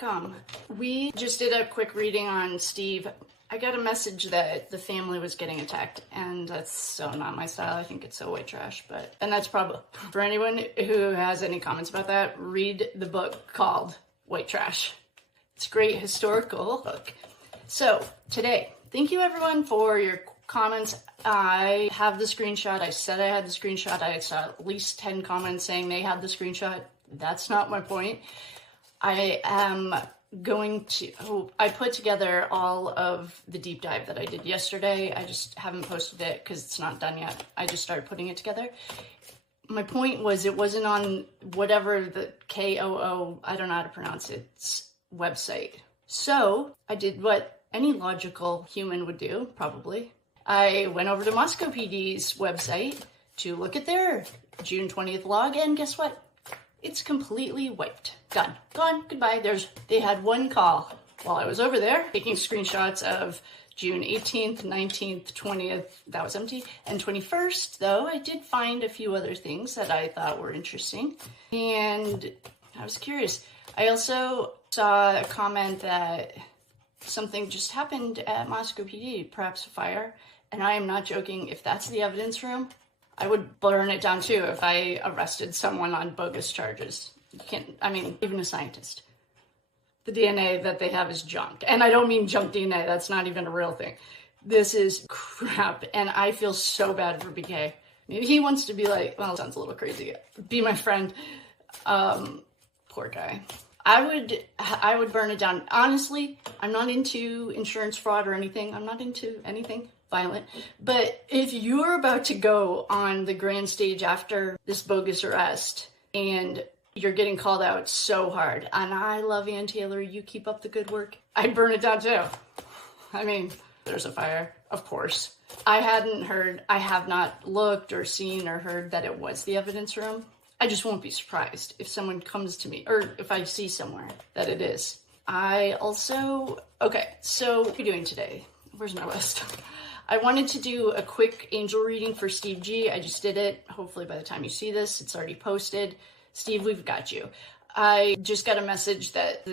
welcome. We just did a quick reading on Steve. I got a message that the family was getting attacked, and that's so not my style. I think it's so white trash, and that's probably, for anyone who has any comments about that, read the book called White Trash. It's a great historical book. So today, thank you everyone for your comments. I have the screenshot. I said I had the screenshot. I saw at least 10 comments saying they had the screenshot. That's not my point. I am going to, I put together all of the deep dive that I did yesterday. I just haven't posted it because it's not done yet. I just started putting it together. My point was it wasn't on whatever the KOO, I don't know how to pronounce its website. So I did what any logical human would do, probably. I went over to Moscow PD's website to look at their June 20th log, and guess what? It's completely wiped. Done. Gone. Goodbye. They had one call while I was over there taking screenshots of June 18th, 19th, 20th. That was empty. And 21st, though, I did find a few other things that I thought were interesting. And I was curious. I also saw a comment that something just happened at Moscow PD, perhaps a fire. And I am not joking. If that's the evidence room, I would burn it down too if I arrested someone on bogus charges. You can't, I mean, even a scientist. The DNA that they have is junk. And I don't mean junk DNA, that's not even a real thing. This is crap, and I feel so bad for BK. Maybe he wants to be like, well, it sounds a little crazy, be my friend. Poor guy. I would burn it down. Honestly, I'm not into insurance fraud or anything. I'm not into anything violent. But if you're about to go on the grand stage after this bogus arrest and you're getting called out so hard, and I love Ann Taylor, you keep up the good work, I'd burn it down too. I mean, there's a fire, of course. I have not looked or seen or heard that it was the evidence room. I just won't be surprised if someone comes to me, or if I see somewhere that it is. Okay, so what are we doing today? Where's my list? I wanted to do a quick angel reading for Steve G. I just did it. Hopefully by the time you see this, it's already posted. Steve, we've got you. I just got a message that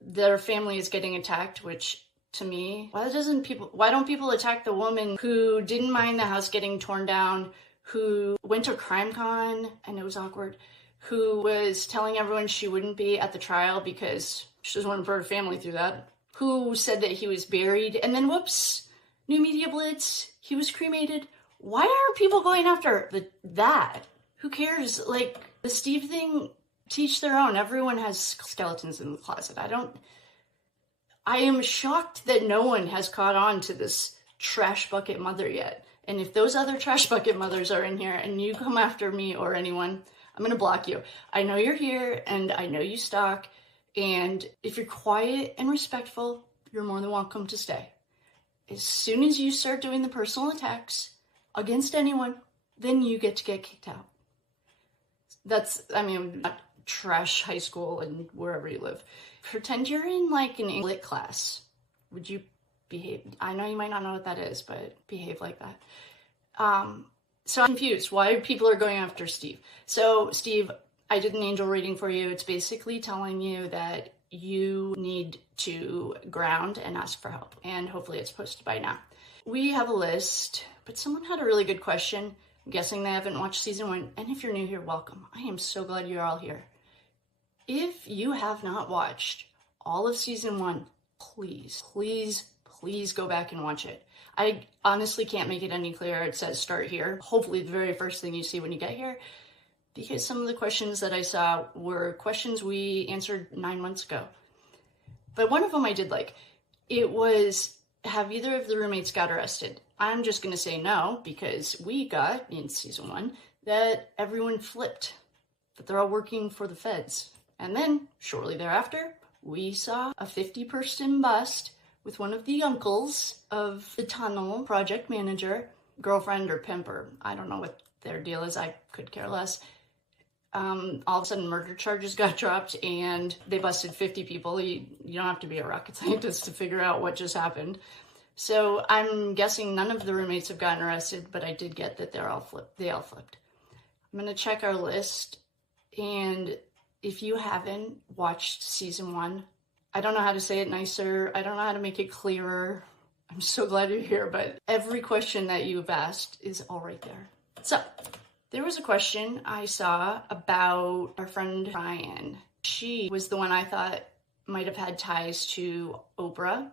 their family is getting attacked, which to me, why don't people attack the woman who didn't mind the house getting torn down, who went to CrimeCon and it was awkward, who was telling everyone she wouldn't be at the trial because she doesn't want to put her family through that, who said that he was buried, and then whoops, new media blitz, he was cremated. Why aren't people going after that? Who cares? Like, the Steve thing, teach their own. Everyone has skeletons in the closet. I am shocked that no one has caught on to this trash bucket mother yet. And if those other trash bucket mothers are in here and you come after me or anyone, I'm going to block you. I know you're here and I know you stalk. And if you're quiet and respectful, you're more than welcome to stay. As soon as you start doing the personal attacks against anyone, then you get to get kicked out. Not trash high school and wherever you live. Pretend you're in like an English class. Would you behave? I know you might not know what that is, but behave like that. So I'm confused why people are going after Steve. So Steve, I did an angel reading for you. It's basically telling you that you need to ground and ask for help. And hopefully it's posted by now. We have a list, but someone had a really good question. I'm guessing they haven't watched season 1. And if you're new here, welcome. I am so glad you're all here. If you have not watched all of season 1, please, please, please go back and watch it. I honestly can't make it any clearer. It says start here. Hopefully the very first thing you see when you get here, because some of the questions that I saw were questions we answered 9 months ago. But one of them I did like. It was, have either of the roommates got arrested? I'm just going to say no, because we got, in season 1, that everyone flipped, that they're all working for the feds. And then, shortly thereafter, we saw a 50-person bust with one of the uncles of the tunnel project manager, girlfriend or pimp, or I don't know what their deal is, I could care less. All of a sudden murder charges got dropped and they busted 50 people. You don't have to be a rocket scientist to figure out what just happened. So I'm guessing none of the roommates have gotten arrested, but I did get that they all flipped. I'm going to check our list, and if you haven't watched season 1, I don't know how to say it nicer. I don't know how to make it clearer. I'm so glad you're here, but every question that you've asked is all right there. So, there was a question I saw about our friend Ryan. She was the one I thought might have had ties to Oprah.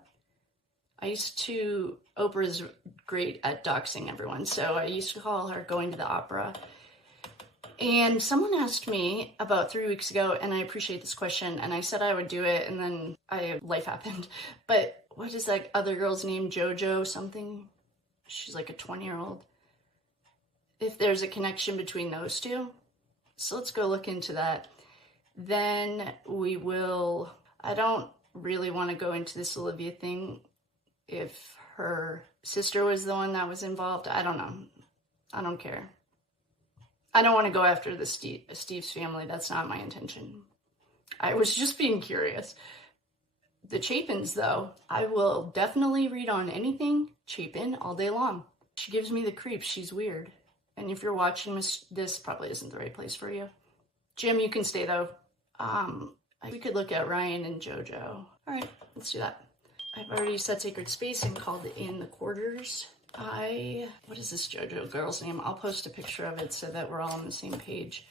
Oprah's great at doxing everyone, so I used to call her going to the opera. And someone asked me about 3 weeks ago, and I appreciate this question, and I said I would do it, and then life happened. But what is that other girl's name? JoJo something? She's like a 20-year-old. If there's a connection between those two. So let's go look into that. Then we will, I don't really want to go into this Olivia thing. If her sister was the one that was involved, I don't know. I don't care. I don't want to go after the Steve's family. That's not my intention. I was just being curious. The Chapins, though, I will definitely read on anything Chapin all day long. She gives me the creeps. She's weird. And if you're watching this probably isn't the right place for you. Jim, you can stay, though. We could look at Ryan and JoJo. All right, let's do that. I've already set sacred space and called in the quarters. What is this JoJo girl's name? I'll post a picture of it so that we're all on the same page.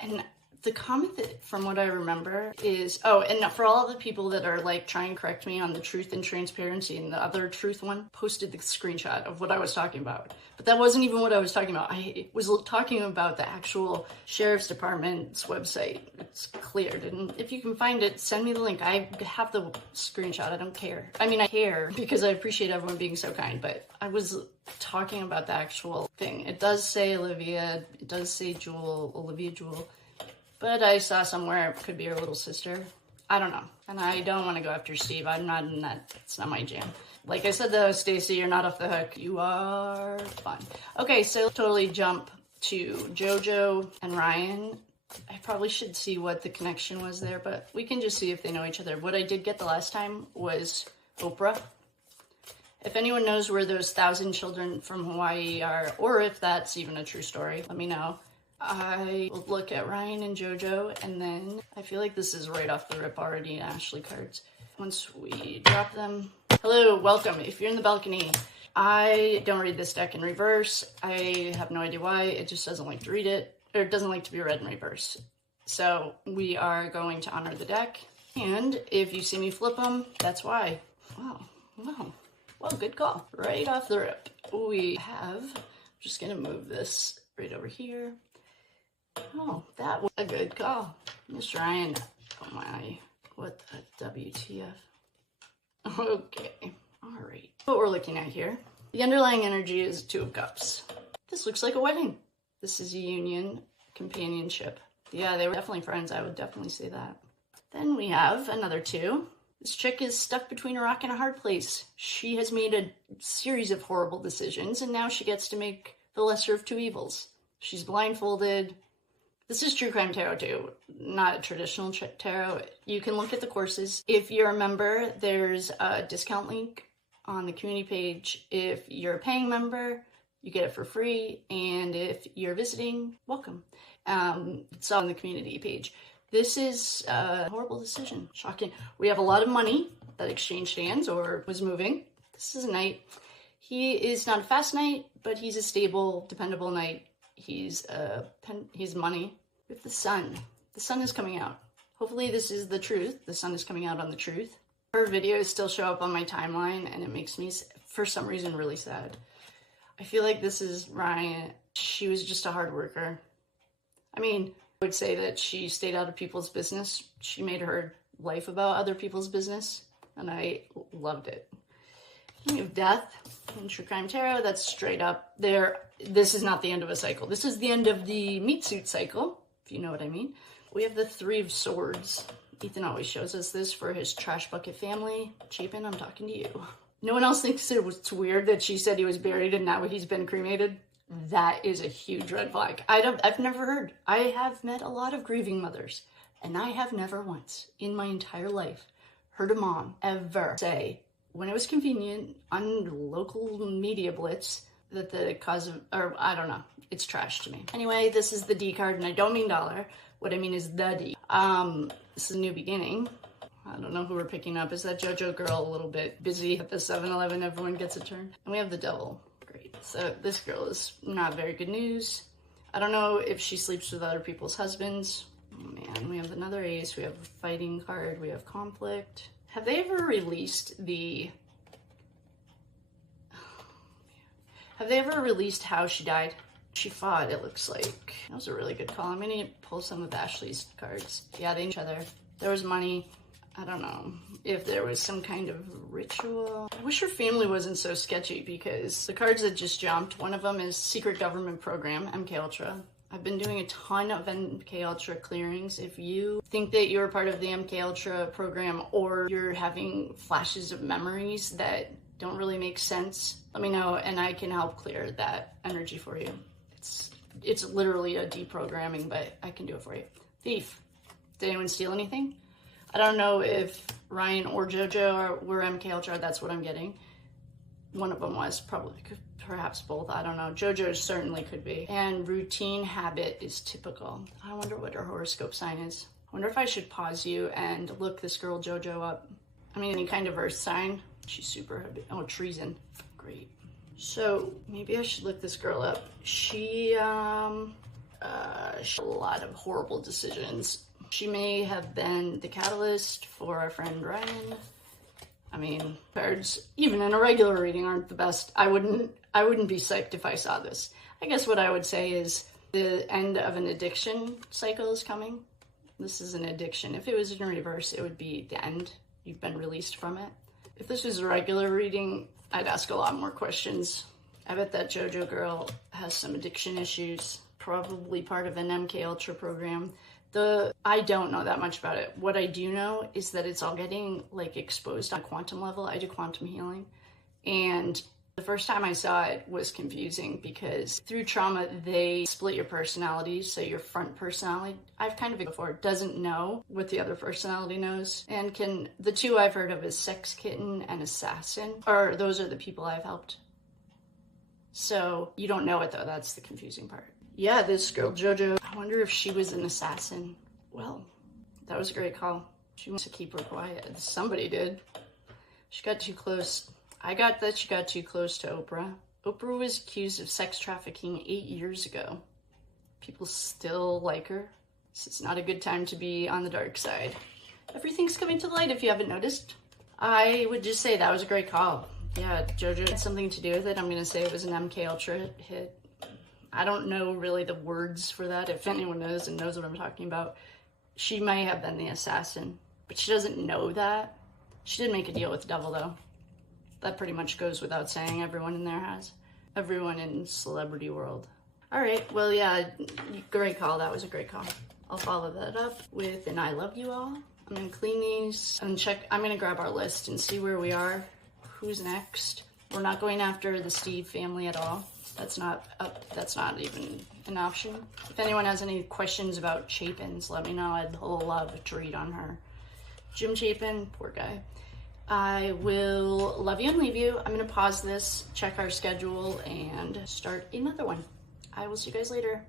And the comment that, from what I remember, is, oh, and for all the people that are like trying to correct me on the truth and transparency, and the other truth one posted the screenshot of what I was talking about. But that wasn't even what I was talking about. I was talking about the actual sheriff's department's website. It's cleared, and if you can find it, send me the link. I have the screenshot. I don't care. I mean, I care because I appreciate everyone being so kind, but I was talking about the actual thing. It does say Olivia. It does say Jewel, Olivia Jewel. But I saw somewhere it could be her little sister. I don't know. And I don't want to go after Steve. I'm not in that. It's not my jam. Like I said though, Stacy, you're not off the hook. You are fun. Okay, so totally jump to JoJo and Ryan. I probably should see what the connection was there, but we can just see if they know each other. What I did get the last time was Oprah. If anyone knows where those 1,000 children from Hawaii are, or if that's even a true story, let me know. I will look at Ryan and JoJo, and then I feel like this is right off the rip already Ashley cards. Once we drop them. Hello, welcome. If you're in the balcony, I don't read this deck in reverse. I have no idea why. It just doesn't like to read it, or it doesn't like to be read in reverse. So we are going to honor the deck, and if you see me flip them, that's why. Wow, well, good call. Right off the rip. We have, I'm just gonna move this right over here. Oh, that was a good call. Mr. Ryan, oh my, what the WTF? Okay, all right. What we're looking at here, the underlying energy is Two of Cups. This looks like a wedding. This is a union, companionship. Yeah, they were definitely friends. I would definitely say that. Then we have another two. This chick is stuck between a rock and a hard place. She has made a series of horrible decisions, and now she gets to make the lesser of two evils. She's blindfolded. This is True Crime Tarot too, not a traditional tarot. You can look at the courses. If you're a member, there's a discount link on the community page. If you're a paying member, you get it for free. And if you're visiting, welcome. It's on the community page. This is a horrible decision. Shocking. We have a lot of money that exchanged hands or was moving. This is a knight. He is not a fast knight, but he's a stable, dependable knight. He's money. With the sun. The sun is coming out. Hopefully this is the truth. The sun is coming out on the truth. Her videos still show up on my timeline, and it makes me, for some reason, really sad. I feel like this is Ryan. She was just a hard worker. I mean, I would say that she stayed out of people's business. She made her life about other people's business, and I loved it. King of Death in True Crime Tarot, that's straight up there. This is not the end of a cycle. This is the end of the meat suit cycle, if you know what I mean. We have the Three of Swords. Ethan always shows us this for his trash bucket family. Chapin, I'm talking to you. No one else thinks it was weird that she said he was buried and now he's been cremated. That is a huge red flag. I've never heard. I have met a lot of grieving mothers, and I have never once in my entire life heard a mom ever say, when it was convenient on local media blitz, that the cause of, or I don't know, it's trash to me. Anyway, this is the D card, and I don't mean dollar. What I mean is the D. This is a new beginning. I don't know who we're picking up. Is that JoJo girl a little bit busy at the 7-Eleven? Everyone gets a turn. And we have the devil. Great. So this girl is not very good news. I don't know if she sleeps with other people's husbands. Oh man, we have another ace. We have a fighting card. We have conflict. Have they ever released the... Have they ever released how she died? She fought, it looks like. That was a really good call. I'm gonna pull some of Ashley's cards. Yeah, they knew each other. There was money. I don't know if there was some kind of ritual. I wish her family wasn't so sketchy, because the cards that just jumped, one of them is Secret Government Program, MK Ultra. I've been doing a ton of MK Ultra clearings. If you think that you're part of the MK Ultra program, or you're having flashes of memories that don't really make sense, let me know and I can help clear that energy for you. It's literally a deprogramming, but I can do it for you. Thief. Did anyone steal anything? I don't know if Ryan or JoJo were MK Ultra. That's what I'm getting. One of them was, probably, perhaps both. I don't know. JoJo certainly could be. And routine habit is typical. I wonder what her horoscope sign is. I wonder if I should pause you and look this girl JoJo up. I mean, any kind of earth sign. She's super heavy. Oh, treason. Great. So maybe I should look this girl up. She had a lot of horrible decisions. She may have been the catalyst for our friend Ryan. I mean, cards, even in a regular reading, aren't the best. I wouldn't be psyched if I saw this. I guess what I would say is the end of an addiction cycle is coming. This is an addiction. If it was in reverse, it would be the end. You've been released from it. If this was a regular reading, I'd ask a lot more questions. I bet that JoJo girl has some addiction issues, probably part of an MK Ultra program. I don't know that much about it. What I do know is that it's all getting like exposed on a quantum level. I do quantum healing. And the first time I saw it was confusing, because through trauma, they split your personalities. So your front personality, I've kind of before, doesn't know what the other personality knows. And the two I've heard of is sex kitten and assassin, or those are the people I've helped. So you don't know it though, that's the confusing part. Yeah, this girl, JoJo, I wonder if she was an assassin. Well, that was a great call. She wants to keep her quiet. Somebody did. She got too close. I got that she got too close to Oprah. Oprah was accused of sex trafficking 8 years ago. People still like her. So it's not a good time to be on the dark side. Everything's coming to light if you haven't noticed. I would just say that was a great call. Yeah, JoJo had something to do with it. I'm going to say it was an MK Ultra hit. I don't know really the words for that. If anyone knows and knows what I'm talking about, she may have been the assassin, but she doesn't know that. She did make a deal with the devil though. That pretty much goes without saying. Everyone in there has. Everyone in celebrity world. All right, well, yeah, great call. That was a great call. I'll follow that up with an I love you all. I'm gonna clean these and check. I'm gonna grab our list and see where we are. Who's next? We're not going after the Steve family at all. That's not even an option. If anyone has any questions about Chapin's, let me know. I'd love to read on her. Jim Chapin, poor guy. I will love you and leave you. I'm gonna pause this, check our schedule, and start another one. I will see you guys later.